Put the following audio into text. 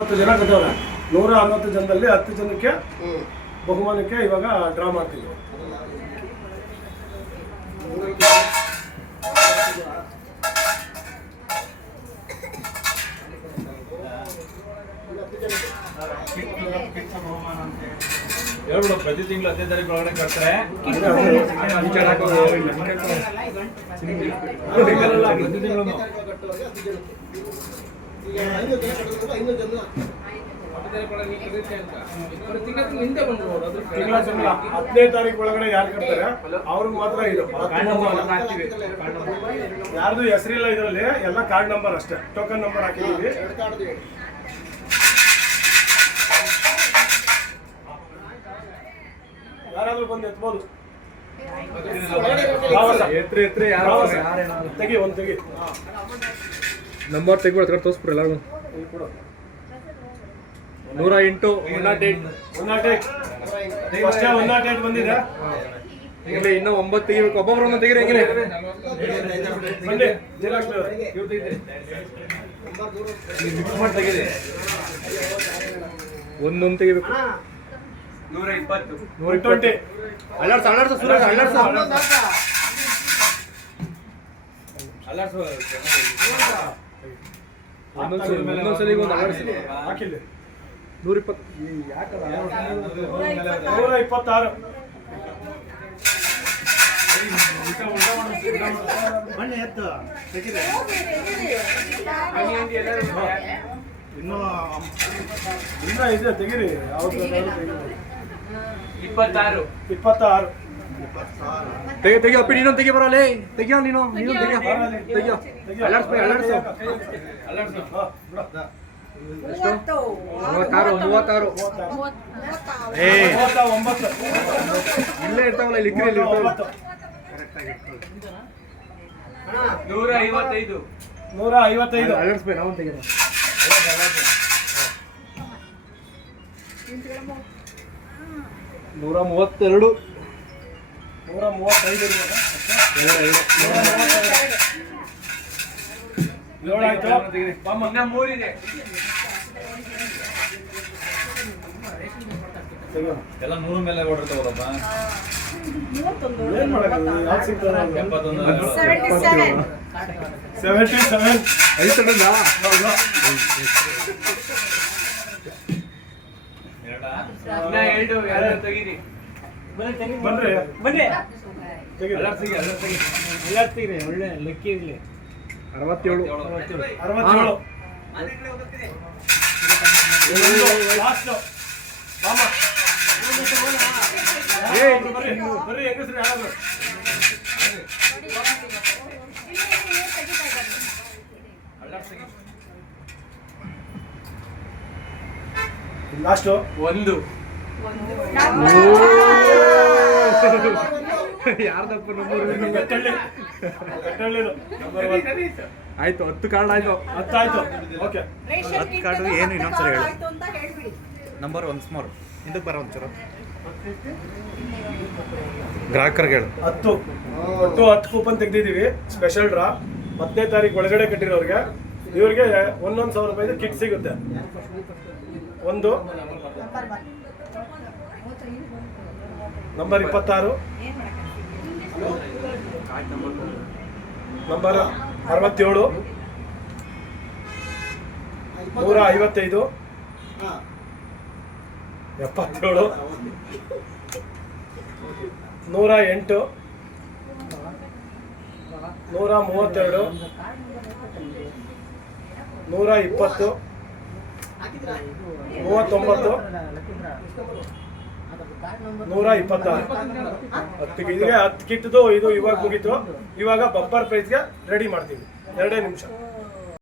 10 ಜನ ಕಟ್ಟವ್ರೆ. 160 ಜನದಲ್ಲಿ 10 ಜನಕ್ಕೆ ಬಹುಮಾನಕ್ಕೆ ಇವಾಗ ಡ್ರಾ ಮಾಡ್ತೀವಿ. ಹೇಳ್ಬಿಡು, ಪ್ರತಿ ತಿಂಗಳು 15 ತಾರೀಕು ಒಳಗಡೆ ಕಟ್ತಾರೆ. ತಿಂಗಳ 15ನೇ ತಾರೀಕು ಒಳಗಡೆ ಯಾರು ಕಟ್ತಾರೆ ಅವ್ರಿಗೆ ಮಾತ್ರ ಇದು. ಯಾರ್ದು ಹೆಸರಿಲ್ಲ ಇದರಲ್ಲಿ, ಎಲ್ಲ ಕಾರ್ಡ್ ನಂಬರ್ ಅಷ್ಟೇ, ಟೋಕನ್ ನಂಬರ್ ಹಾಕಿದ್ದೀವಿ. ಯಾರಾದ್ರೂ ಬಂದು ಎತ್ಬೋದು. ತೆಗಿ ಒಂದು ತೆಗಿ ನಂಬರ್ ತೆಗಿಬಿಡ ತೋರಿಸ್ಬಿಡ್ರಿ ಎಲ್ಲರೂ. 108 ಫಸ್ಟ್ 108 ಬಂದಿದೆ. ಇಲ್ಲಿ ಇನ್ನೂ 9 ತೆಗಿಬೇಕು. ಒಬ್ಬೊಬ್ರು ಒಂದೊಂದು ತೆಗಿರಿ. ಹೆಂಗಿದೆ ಬನ್ನಿ ಜಯಲಕ್ಷ್ಮಿ ಅವರು ತೆಗಿರಿ. ಒಂದೊಂದು ತೆಗಿಬೇಕು. 120 ಅಲರ್ಟ್ಸ್ ಸುರೇಶ್ ಒಂದೊಂದ್ಸಲಿ ಒಂದು ಅಲರ್ಟ್ಸ್ ಹಾಕಿಲ್ಲ. 120 126 ಬನ್ನಿ ಎತ್ತು ತೆಗಿರಿ. ಇನ್ನೂ ಇದೆ ತೆಗಿರಿ. ಯಾವ್ದು 26 ತೆಗಿ ಅಪ್ಪಿ. ನೀನು ತೆಗಿ ಬರಲ್ಲ. ತೆಗಿಯೋ ನೀನು ತೆಗಿಯೋ. ಅಲರ್ಟ್ಸ್ 36 ಇಲ್ಲೇ ಇರ್ತಾವಲ್ಲ, ಇಲ್ಲಿ ಇಕ್ರಿ. 155 ಅಲರ್ಟ್ಸ್ ಬೈ ನಾವು ತೆಗಿಯೋಣ. 132 135 ಎಲ್ಲ 100 ಮೇಲೆ ಓಡಿರ್ತಾವಲ್ಲಪ್ಪ. ಏನ್ ಮಾಡೋದು? ಯಾವ್ದು ಸಿಗ್ತದೆ? 77 ಬನ್ರಿ ತೆಗಿರಿ. ಒಳ್ಳೆ ಲೆಕ್ಕಿ ಇರಲಿ. 67 ಲಾಸ್ಟ್ ಬರ್ರಿ ಹೆಂಗಸ್ರಿ ಯಾರಾದ್ರು ಲಾಸ್ಟು ಒಂದು ಯಾರ್ದಪ್ಪ ಆಯ್ತು. 10 ಕಾರ್ಡ್ ಆಯ್ತು. 10 ಆಯ್ತು. ಓಕೆ, 10 ಕಾರ್ಡು ಏನು ಇನ್ನೊಂದ್ಸರಿ ಹೇಳಿ. ನಂಬರ್ ಒನ್ಸ್ ಮೋರ್ ಇದಕ್ಕೆ ಬರೋ ಒಂಚೂರು ಗ್ರಾಹಕರಿಗೆ ಹೇಳು. 10 ಒಟ್ಟು 10 ಕೂಪನ್ ತೆಗ್ದಿದ್ದೀವಿ. ಸ್ಪೆಷಲ್ ಡ್ರಾ 10ನೇ ತಾರೀಕು ಒಳಗಡೆ ಕಟ್ಟಿರೋರಿಗೆ ಇವ್ರಿಗೆ 1,100 ರೂಪಾಯಿದು ಕಿಟ್ ಸಿಗುತ್ತೆ. ಒಂದು ನಂಬರ್ 26, ನಂಬರ್ 67, 155, 77, 108, 132, 120, 39, 126. 10 ಕಿಟ್ದು ಇದು ಇವಾಗ ಮುಗೀತು. ಇವಾಗ ಬಪ್ಪರ್ ಪ್ರೈಸ್ಗೆ ರೆಡಿ ಮಾಡ್ತೀವಿ. 2 ನಿಮಿಷ.